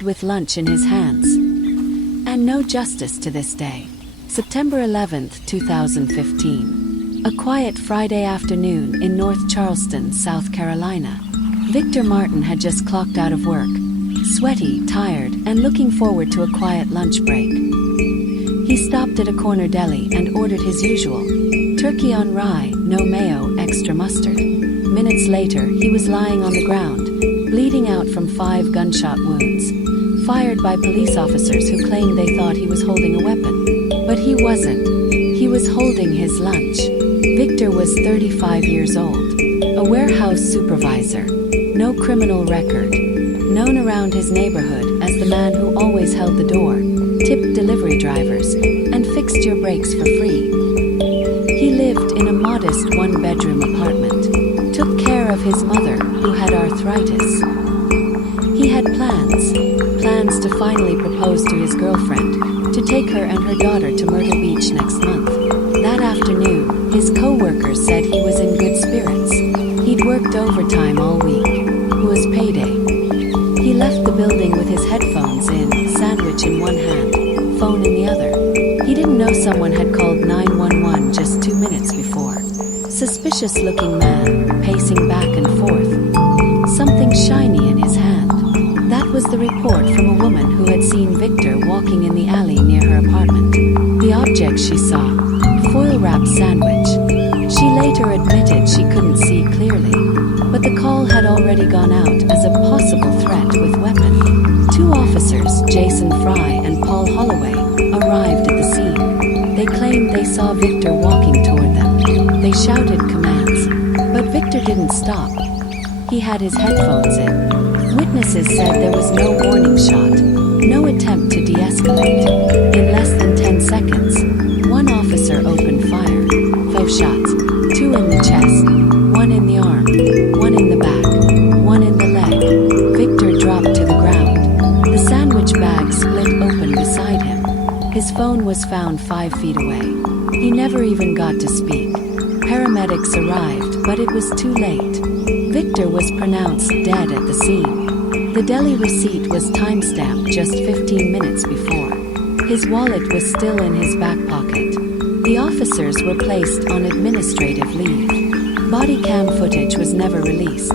with lunch in his hands. And no justice to this day. September 11th, 2015. A quiet Friday afternoon in North Charleston, South Carolina. Victor Martin had just clocked out of work, sweaty, tired, and looking forward to a quiet lunch break. He stopped at a corner deli and ordered his usual turkey on rye, no mayo, extra mustard. Minutes later, he was lying on the ground, bleeding out from 5 gunshot wounds, fired by police officers who claimed they thought he was holding a weapon. But he wasn't. He was holding his lunch. Victor was 35 years old, a warehouse supervisor, no criminal record, known around his neighborhood as the man who always held the door, tipped delivery drivers, and fixed your brakes for free. He lived in a modest 1-bedroom apartment, took care of his mother, who had arthritis. He had plans to finally propose to his girlfriend, to take her and her daughter to Myrtle Beach next month. That afternoon, his co-workers said he was in good spirits. He'd worked overtime all week. It was payday. He left the building with his headphones in, sandwich in one hand, phone in the other. He didn't know someone had called 911 just 2 minutes before. Suspicious-looking man, pacing back and forth, something shiny in his hand. That was the report from a woman who had seen Victor walking in the alley near her apartment. The object she saw, foil-wrapped sandwich. She later admitted she couldn't see clearly, but the call had already gone out as a possible threat with weapon. 2 officers, Jason Fry and Paul Holloway, arrived at the scene. They claimed they saw Victor walking toward them. They shouted commands, but Victor didn't stop. He had his headphones in. Witnesses said there was no warning shot, no attempt to de-escalate. In less than 10 seconds, 1 officer opened fire. 5 shots, 2 in the chest, 1 in the arm, 1 in the back, 1 in the leg. Victor dropped to the ground. The sandwich bag split open beside him. His phone was found 5 feet away. He never even got to speak. Paramedics arrived, but it was too late. Victor was pronounced dead at the scene. The deli receipt was timestamped just 15 minutes before. His wallet was still in his back pocket. The officers were placed on administrative leave. Body cam footage was never released.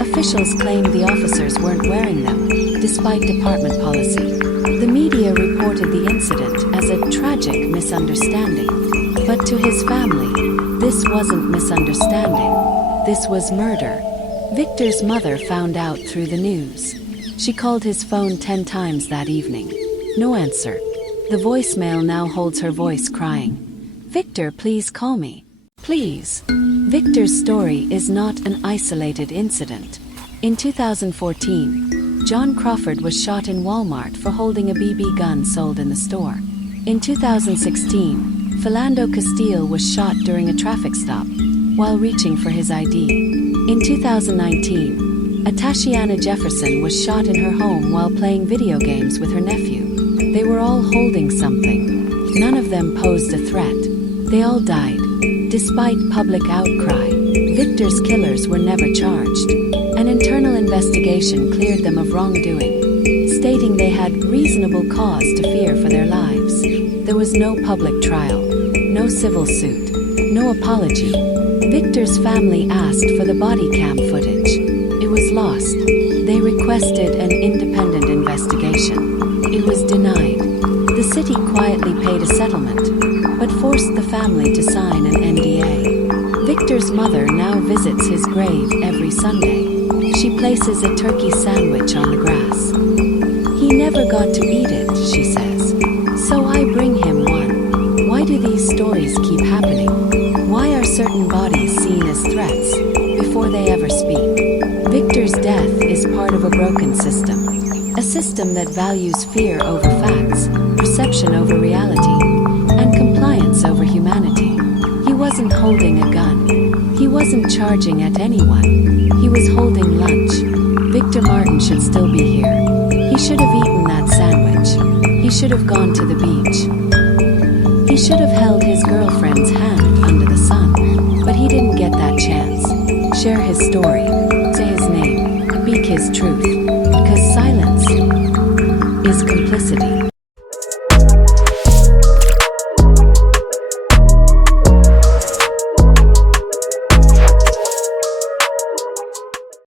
Officials claimed the officers weren't wearing them, despite department policy. The media reported the incident as a tragic misunderstanding. But to his family, this wasn't misunderstanding. This was murder. Victor's mother found out through the news. She called his phone 10 times that evening. No answer. The voicemail now holds her voice crying, "Victor, please call me. Please." Victor's story is not an isolated incident. In 2014, John Crawford was shot in Walmart for holding a BB gun sold in the store. In 2016, Philando Castile was shot during a traffic stop while reaching for his ID. In 2019, Atashiana Jefferson was shot in her home while playing video games with her nephew. They were all holding something. None of them posed a threat. They all died. Despite public outcry, Victor's killers were never charged. An internal investigation cleared them of wrongdoing, stating they had reasonable cause to fear for their lives. There was no public trial, no civil suit, no apology. Victor's family asked for the body cam footage. It was lost. They requested an independent investigation. It was denied. The city quietly paid a settlement, but forced the family to sign an NDA. Victor's mother now visits his grave every Sunday. She places a turkey sandwich on the grass. "He never got to eat it," she says, "so I bring him one." Why do these stories keep happening? Why are certain bodies seen as threats before they ever speak? Victor's death is part of a broken system. A system that values fear over facts, perception over reality, and compliance over humanity. He wasn't holding a gun. He wasn't charging at anyone. He was holding lunch. Victor Martin should still be here. He should have eaten that sandwich. He should have gone to the beach. He should have held his girlfriend's hand under the sun. But he didn't get that chance. Share his story. Say his name. Speak his truth. Because silence is complicity.